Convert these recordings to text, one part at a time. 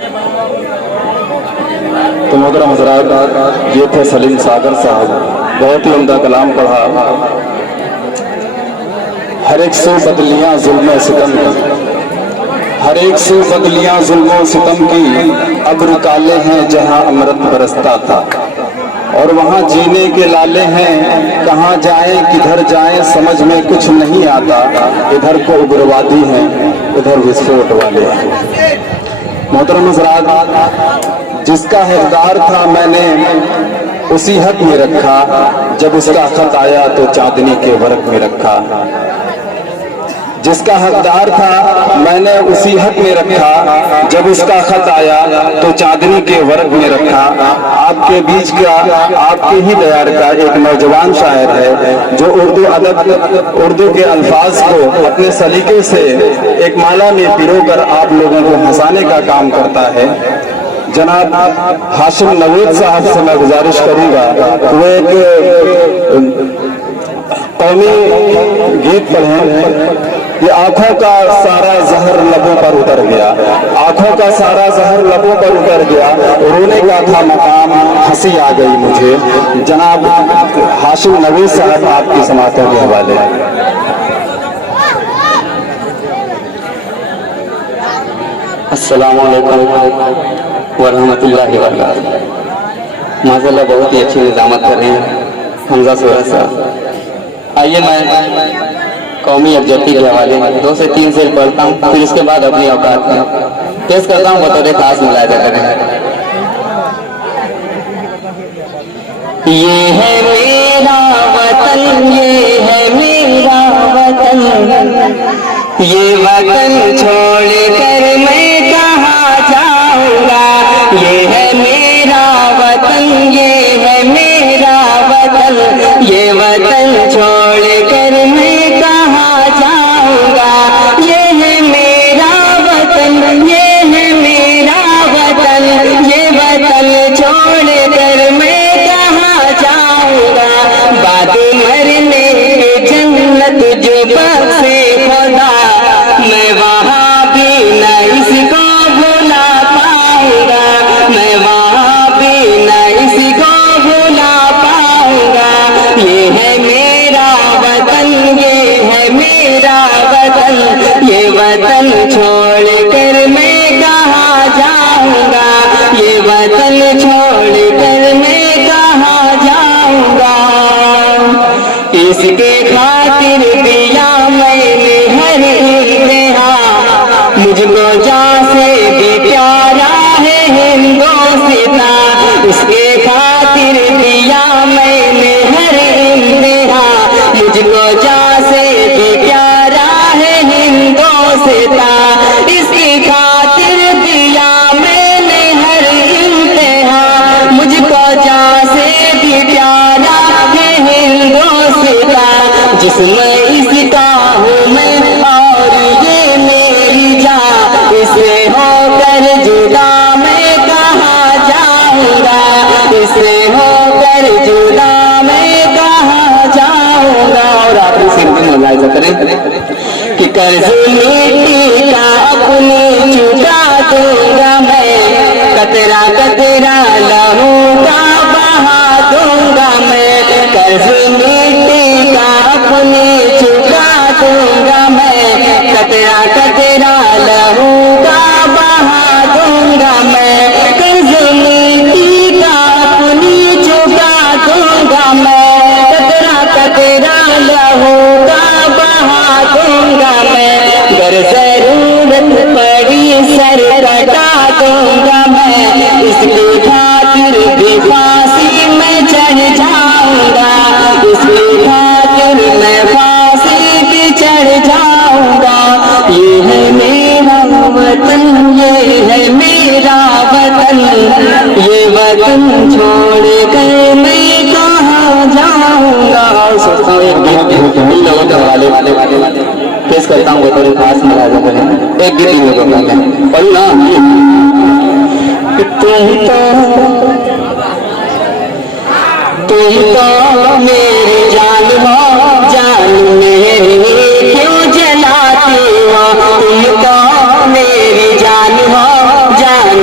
तो मोहतरम हज़रात, ये थे सलीम सागर साहब, बहुत ही उम्दा कलाम पढ़ा। हर एक सू बदलियां जुल्म सितम की, हर एक सू बदलियां जुल्म सितम की, अब्र काले हैं जहां अमृत बरसता था, और वहां जीने के लाले हैं, कहाँ जाएं किधर जाएं समझ में कुछ नहीं आता, इधर को उग्रवादी हैं इधर विस्फोट वाले हैं। मोहतरम हज़रात, जिसका हकदार था मैंने उसी हक में रखा, जब उसका खत आया तो चांदनी के वर्क में रखा। जिसका हकदार था मैंने उसी हक में रखा, जब उसका खत आया तो चांदनी के वर्ग में रखा। आपके बीच का, आपके ही दयार का एक नौजवान शायर है जो उर्दू अदब, उर्दू के अल्फाज को अपने सलीके से एक माला में पिरोकर आप लोगों को हंसाने का काम करता है। जनाब हाशिम नवीद साहब से मैं गुजारिश करूंगा, वो एक कौमी गीत पढ़ें। ये आंखों का सारा जहर लबों पर उतर गया, आंखों का सारा जहर लबों पर उतर गया, रोने का था मकाम हंसी आ गई मुझे। जनाब हाशिम नवीद साहब आपकी समातों के हवाले। अस्सलामु अलैकुम वरहमतुल्लाहि वबरकातुहू। माशाअल्लाह बहुत ही अच्छी निजामत कर रहे हैं हमजा सोरा साहब। आइए मैं कौमी यकजहती के हवाले 2 से 3 शेर पढ़ता हूँ, फिर उसके बाद अपनी औकात में पेश करता हूँ बतौर खास मुलाहिजा करें। ये है मेरा वतन, ये है मेरा वतन, ये वतन छोड़ कर मैं कहाँ जाऊंगा। ये है मेरा वतन, ये है मेरा वतन, ये वतन छोड़ कर मैं कहाँ जाऊंगा। ये है मेरा वतन, ये है मेरा वतन, ये वतन छोड़ कर मैं कहाँ जाऊंगा। बाद मरने के जन्नत जो बख्शे खुदा, मैं वहाँ भी न इसको भुला पाऊंगा, मैं वहाँ भी न इसको भुला पाऊंगा। ये है मेरा वतन, ये है मेरा वतन, ये वतन छोड़ कर मैं कहाँ जाऊंगा। ये वतन छोड़ कर मैं कहाँ जाऊंगा। इसके खातिर दिया मैंने हर इम्तिहान, मुझको जान से भी प्यारा है हिंदुस्तान। इसके खातिर दिया मैंने हर इम्तिहान, मुझको जान से भी प्यारा है हिंदुस्तान। इसकी खातिर दिया मैंने हर इम्तिहान, मुझको जान से भी प्यारा है हिंदुस्तान। जिसमें इसका हूँ मैं और ये मेरी जान, इसे होकर जुदा मैं कहाँ जाऊंगा। इसे होकर जुदा मैं कहाँ जाऊंगा। और आखिरी शेर में मुलाहिजा करें कि कर्ज मिट्टी का अपनी चुका दूंगा मैं, कतरा कतरा लहू का बहा दूंगा मैं। कर्ज मिट्टी का अपनी चुका दूंगा मैं, कतरा कतरा लहू का बहा दूंगा मैं। कर्ज मिट्टी का अपनी चुका दूंगा मैं, कतरा कतरा लहू का बहा दूंगा मैं। अगर जरूरत पड़ी सर कटा दूंगा मैं, इसकी खातिर भी फांसी में चढ़ जाऊंगा। इसकी खातिर मैं फांसी भी चढ़ जाऊंगा। ये है मेरा वतन, ये है मेरा वतन, ये वतन छोड़ कर मैं कहाँ जाऊंगा। और सोचता हूँ इन लोगों के हवाले पेश करता हूँ बतौर खास मुलाहिजा करें। एक गीत इन लोगों का पढ़ू ना। तुम तो मेरी जान हो, जान मेरी क्यों जलाती हो। तुम तो मेरी जान हो, जान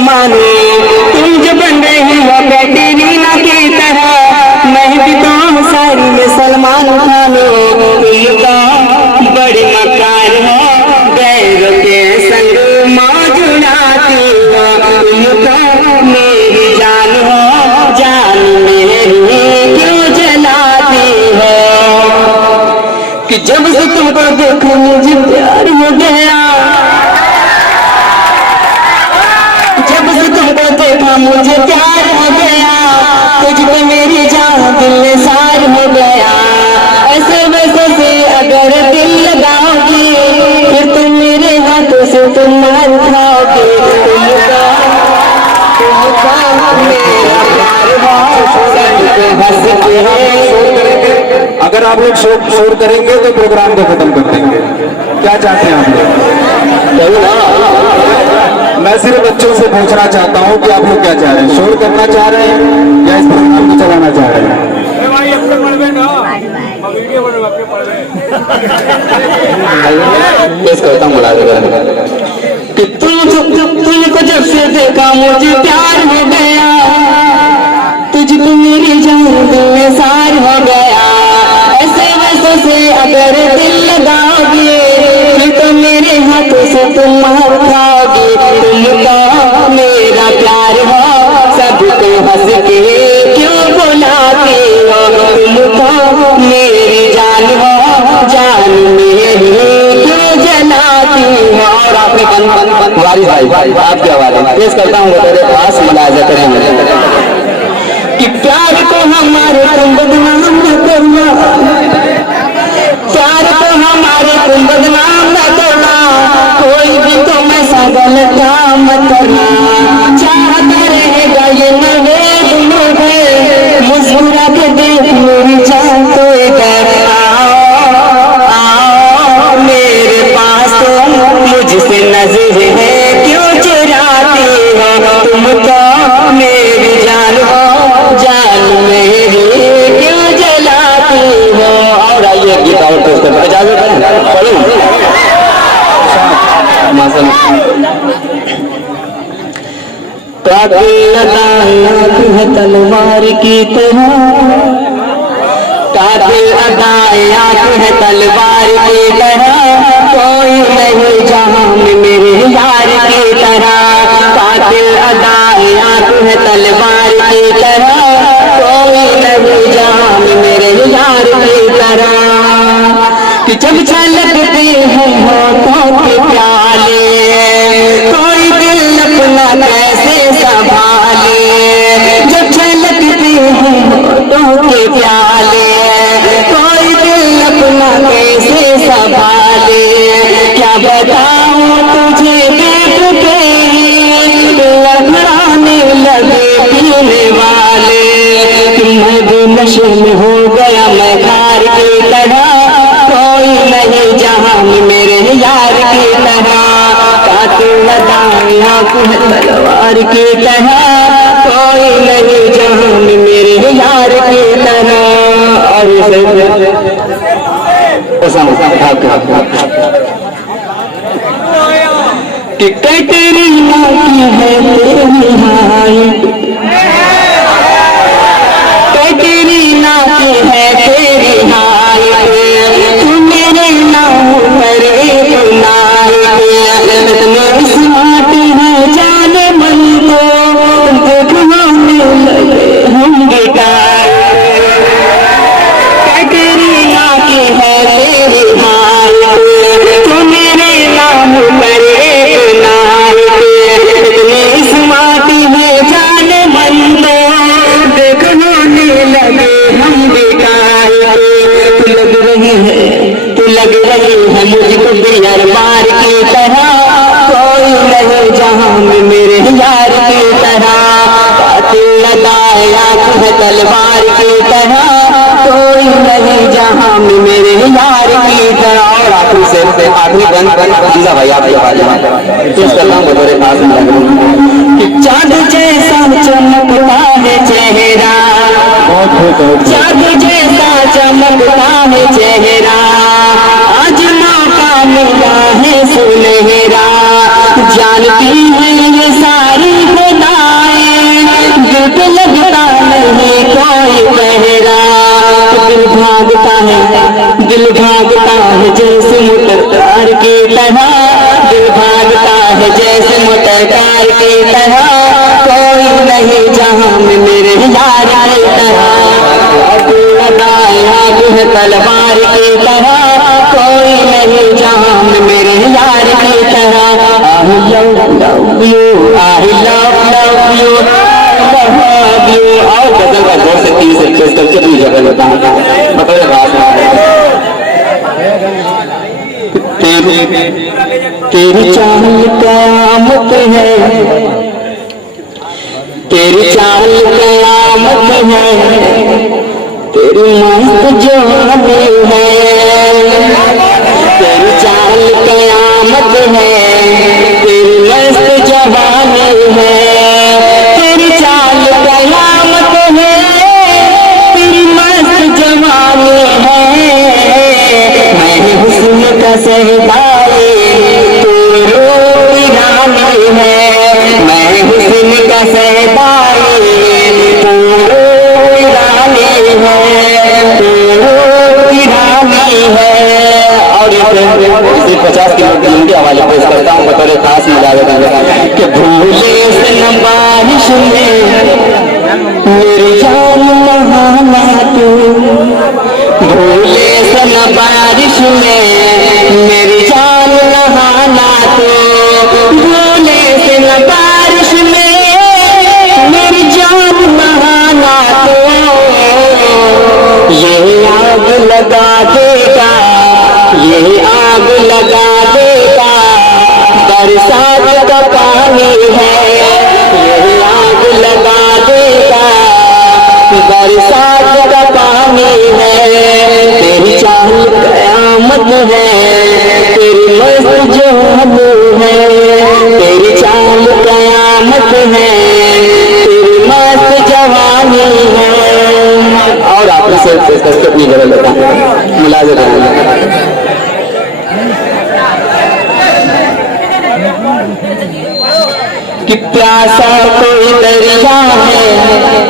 मानो, तुम जो बन रही हो कैटरीना की तरह, मैं भी तो सारी में सलमान खानो। तुम तो बड़ी मकार हो, गैरों के संग मौज उड़ाती हो, तुम तो मेरी जान हो, जान मेरी क्यों जलाती हो। कि जब से तुमको देखा मुझे प्यार हो गया, जब से तुमको देखा मुझे प्यार हो गया, तुझ पे मेरी जान दिल में सार हो गया। ऐसे वैसे से अगर दिल लगाओगी, फिर तुम मेरे हाथों से तुम मार खाओगे। मेरा प्यार हो, सबको हंस के अगर आप लोग शोर करेंगे तो प्रोग्राम को खत्म कर देंगे। क्या चाहते हैं आप लोग? मैं सिर्फ बच्चों से पूछना चाहता हूँ कि आप लोग क्या चाह रहे हैं? शोर करना चाह रहे हैं या इस प्रोग्राम को चलाना चाह रहे हैं? कि तुमको जब से देखा मुझे प्यार हो गया, तुझ पे मेरी जान दिल में सार हो गया। ऐसे वैसे से अगर दिल लगाओगे, फिर तो मेरे हाथों से तुम मार खाओगे। तुम तो मेरा प्यार हो, सबको हंस के क्यों बुलाते हो। तुम तो मेरी जान हो, जान मेरी क्यों जलाती हो। और आपने वारिस भाई आपकी आवाज पेश करता हूँ, तेरे पास मुलाजा करेंगे कि प्यार को हमारे तुम बदनाम न करना, प्यार को हमारे तुम बदनाम न करना, कोई भी तुम ऐसा गलत काम करना। चाहता रहेगा ये नवेद मुझे, मुस्कुरा के देख मेरी जान तो इधर आओ मेरे पास, मुझसे नजर है क्यों चुराती हो। तुम तो मेरी जान हो, जान मेरी क्यों जलाती हो। और आइए गीत और पेश करते, इजाजत है पढ़ूं। कातिल अदायत है तलवार की तरह, कातिल अदायत है तलवार की तरह, कोई नहीं जहां में मेरे यार की तरह। कातिल अदायत है तलवार की तरह, कोई नहीं जहां में मेरे यार की तरह। कि जब छलकते हैं होठों के प्याले, कोई दिल अपना कैसे संभाले। जब छलकते हैं होठों के प्याले, कोई दिल अपना कैसे संभाले। क्या बताऊं तुझे देख के लड़खड़ाने लगे पीने वाले। तुम्हें भी नशे में हो गया मैं खार की तरह, कोई नहीं जहां में मेरे यार की तरह। कातिल अदायत है तलवार की तरह, कोई नहीं जहां में मेरे यार की तरह। और कि कैटरीना की है तेरी हाइट, कैटरीना की है तेरी हाइट, तू मेरे नाम पर एक नाइट। इतने स्मार्ट है जाने मन को, देखने लगे हम गिटार। कैटरीना की है तेरी हाइट, तू मेरे नाम पर एक नाइट। इतने स्मार्ट है जाने मन को, देखने लगे हम बेकार। तू लग रही है, तू लग रही है मुझको यार बार की तरह, कोई नहीं जहां में मेरे यार की तरह। कातिल अदायत है तलवार की तरह, कोई नहीं जहां में मेरे यार की तरह। और आखिरी से आखिरी बंद जीजा भाई आप पेश करता हूँ मेरे पास कि चाँद जैसा चमकता है चेहरा, चाँद जैसा चमकता है चेहरा, आज मौका मिला है सुनहरा। जानती है ये सारी की तरह, कोई नहीं जहां में मेरे यार की तरह। आग है तलवार की तरह, कोई नहीं जहां में मेरे यार की तरह। I love you, I love you, love you। और गजल का जोर से 30 से 30 करके अपनी जगह बताऊंगा, बताइए रात में। तेरी चाल कयामत है, तेरी चाल कयामत है, तेरी मस्त जवानी है। तेरी चाल कयामत है, तेरी मस्त जवानी है। तेरी चाल कयामत है, तेरी मस्त जवानी है। मैं हुस्न का सहबाई, तू रूह रानी है। मैं हुस्न का सहबाई, तू रूह रानी है, तू रूह रानी है। और इसे 50 की हिंदी हवाले पेश करता हूँ बतौर खास मुजाहिदा कि भूले से न बारिश में मेरी जान नहाना तू। भूले से न बारिश में मेरी जान नहाना तू। भूले से न बारिश में मेरी जान नहाना तू। ये आग लगा देगा, ये आग लगा देगा, बरसात का पानी है। ये आग लगा देगा, बरसात का पानी है। तेरी चाल कयामत है, तेरी मस्त जवानी है। तेरी चाल कयामत है, तेरी मस्त जवानी है। और आपने से अपनी जगह लगा मुलाजिम कि प्यासा कोई दरिया है,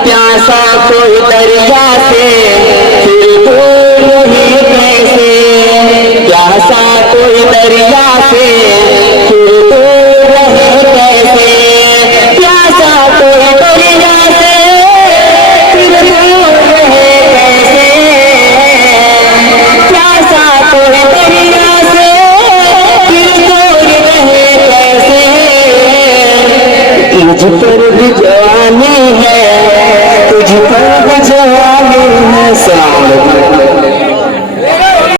प्यासा कोई दरिया से फिर तो